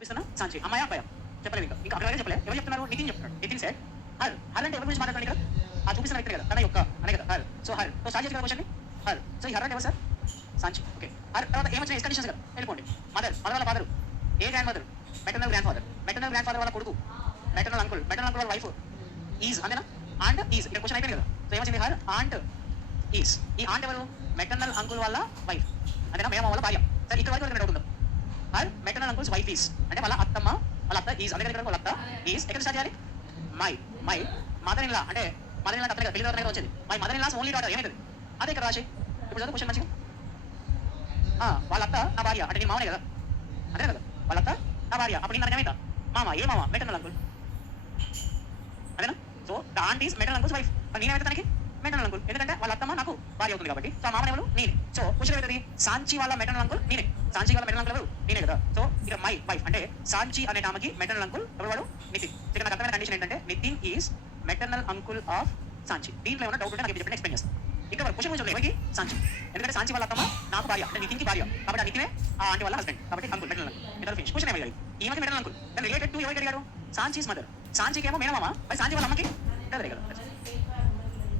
చూపిస్తున్నా సాంచి అమ్మాయి అబ్బాయి చెప్పలేదు ఇంకా అక్కడ చెప్పలేదు. ఎవరు చెప్తున్నారు? నితిన్ చెప్తున్నాడు. నితిన్ సార్ హర్ హర్ అంటే ఎవరి గురించి మాట్లాడాలి ఇక్కడ? ఆ చూపిస్తున్న వ్యక్తి కదా తన యొక్క అనే కదా her. So her so start చేసి కదా క్వశ్చన్ హర్. సో ఈ హర్ అంటే ఎవరు సార్? సాంచి. ఓకే హర్ తర్వాత ఏమొచ్చిన ఎక్స్టెన్షన్స్ కదా వెళ్ళిపోండి. మదర్ మదర్ వాళ్ళ ఫాదర్ ఏ grandmother? Maternal grandfather. Maternal grandfather వాళ్ళ కొడుకు మెటర్నల్ అంకుల్. మెటర్నల్ అంకుల్ వాళ్ళ వైఫ్ ఈజ్ అంతేనా? ఆంట్ ఈజ్ ఇక్కడ క్వశ్చన్ అయిపోయింది కదా. సో ఏమొచ్చింది? Her aunt is. ఈ ఆంట్ ఎవరు? మెటర్నల్ అంకుల్ వాళ్ళ వైఫ్ అంతేనా? మేమ వాళ్ళ భార్య. సరే ఇక్కడ వరకు డౌట్ ఉందా? Her maternal uncle's wife is అంటే వాళ్ళ అత్తమ్మ వాళ్ళ అత్త ఈజ్ అందుకని ఇక్కడ వాళ్ళ అత్త ఈజ్ ఎక్కడ స్టార్ట్ చేయాలి? My my mother in law అంటే మదర్ ఇన్ లా తప్పని కదా పెళ్లి తర్వాత వచ్చేది. My mother in law's only daughter ఏమవుతుంది? అదే ఇక్కడ రాసి ఇప్పుడు చదువు క్వశ్చన్ మంచిగా. వాళ్ళ అత్త నా భార్య అంటే నేను మామనే కదా అంతే కదా. వాళ్ళ అత్త నా భార్య అప్పుడు నేను ఏమైతా మామ. ఏ మామ? మెటర్నల్ అంకుల్ అదేనా? So the aunt is maternal uncle's wife. నేనైతే తనకి మెటర్నల్ అంకుల్ ఎందుకంటే వాళ్ళ అత్తమ్మ నాకు భార్య అవుతుంది కాబట్టి. సో మామ ఎవరు? నేనే. సో క్వశ్చన్ అవుతుంది సాంచి వాళ్ళ మెటర్నల్ అంకుల్ నేనే. సాంచి వాళ్ళ మెటర్నల్ అంకుల్ ఎవరు? నేనే కదా. సో ఇక్కడ మై వైఫ్ అంటే సాంచి అనే ఆమెకి మెటర్నల్ అంకుల్ ఎవరు? వాడు నితిన్. ఇక్కడ నాకు అర్థమైన కండిషన్ ఏంటంటే Nitin is maternal uncle of Sanchi. దీంట్లో ఏమైనా డౌట్ ఉంటే నాకు చెప్పండి ఎక్స్ప్లెయిన్ చేస్తాను. ఇక్కడ క్వశ్చన్ కొంచెం ఎవరికి? సాంచి. ఎందుకంటే సాంచి వాళ్ళ అత్తమ్మ నాకు భార్య అంటే నితిన్కి భార్య కాబట్టి ఆ నితినే ఆ ఆంటీ వాళ్ళ హస్బెండ్ కాబట్టి uncle maternal uncle. Inter finish. Question ఏమయ్యాడు? ఈమెకి మెటర్నల్ అంకుల్ దాని రిలేటెడ్ టు ఎవరికి అడిగాడు? సాంచీస్ మదర్. సాంచికి ఏమో మేనమామ మరి సాంచి వాళ్ళ అమ్మకి బ్రదరే కదా.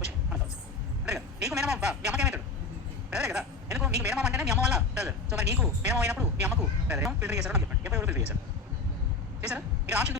క్వశ్చన్ మనకు అవసరం అంతే కదా. నీకు మేనమామ మీ అమ్మకి ఏమవుతాడు? బ్రదరే కదా. ఎందుకు నీకు మేనమామ అంటేనే మీ అమ్మ వాళ్ళ బ్రదర్. సో మరి నీకు మేనమామ అయినప్పుడు మీ అమ్మకు బ్రదర్ ఫిల్టర్ చేశారు అని చెప్పండి. ఎప్పుడు ఫిల్టర్ చేశారు? చేశారా? ఇక్కడ ఆప్షన్